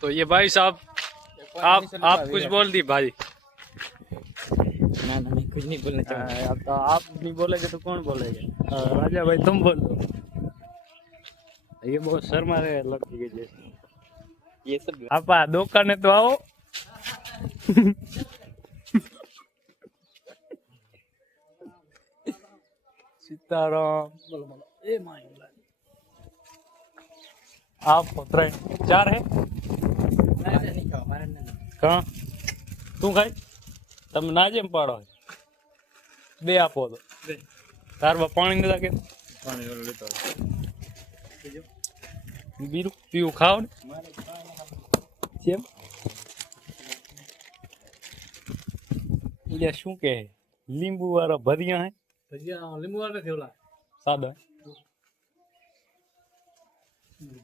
तो ये भाई साहब आप आप कुछ बोल दी भाई। ना ना मैं कुछ नहीं बोलना चाहूँगा हाँ, तो आप नहीं बोलेगे तो कौन बोलेगा? राजा भाई तुम बोल दो। ये बहुत शर्मा रहे लड़की के जैसे ये सब आप आ दुकाने तो आओ। सीताराम बोलो बोलो। ए माय आप पुत्र हैं चार है? कहाँ? तू खाई? तब ना जेम पाड़ो बे आप तो। तार बा पानी दे के पानी वाले तो बीरू पीओ खाओ ने। जेम। ये शू के लींबू वाला बढ़िया है। बढ़िया हाँ, लींबू वाला तो थेवला सादा है। हाँ।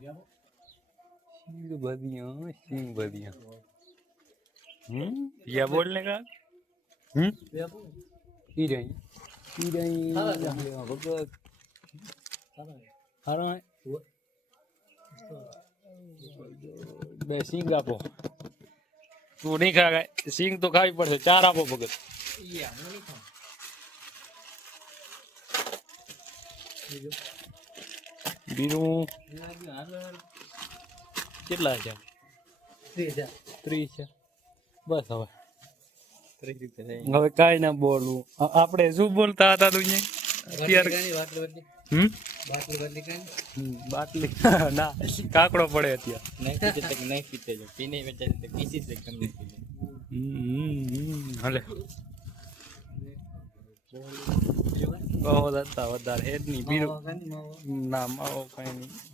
Yeah. सिंह बदिया सिंह बदिया हम्म या बोलने का हम्म भगवत हरा है बे सिंह तू नहीं खा गए सिंह तो खाई पड़े चार आपो भगत बीरू કેટલા છે ત્રીસ ત્રીસ બસ હવે હવે કાઈ ના બોલવું આપણે શું બોલતા હતા તું બાટલી ના કાકડો પડે અત્યારે હલે બહુ વધારે હેડ ના માવો કઈ નહીં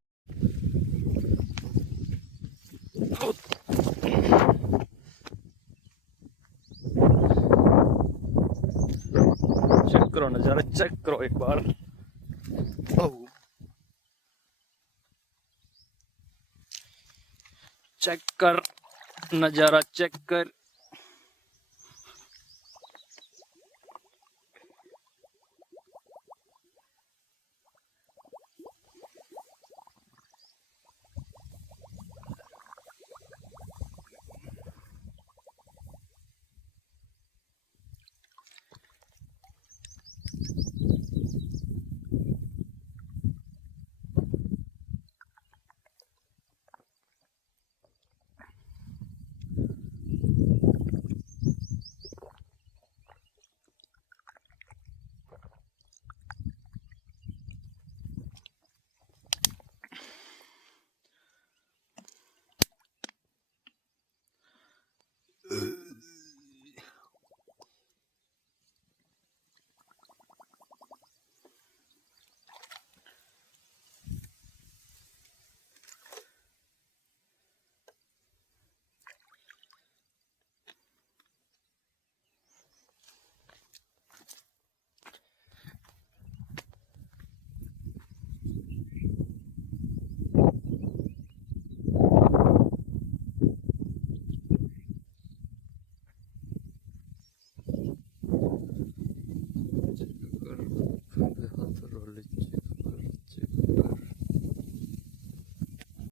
करो नज़ारा चेक करो एक बार। चेक कर नज़ारा चेक कर।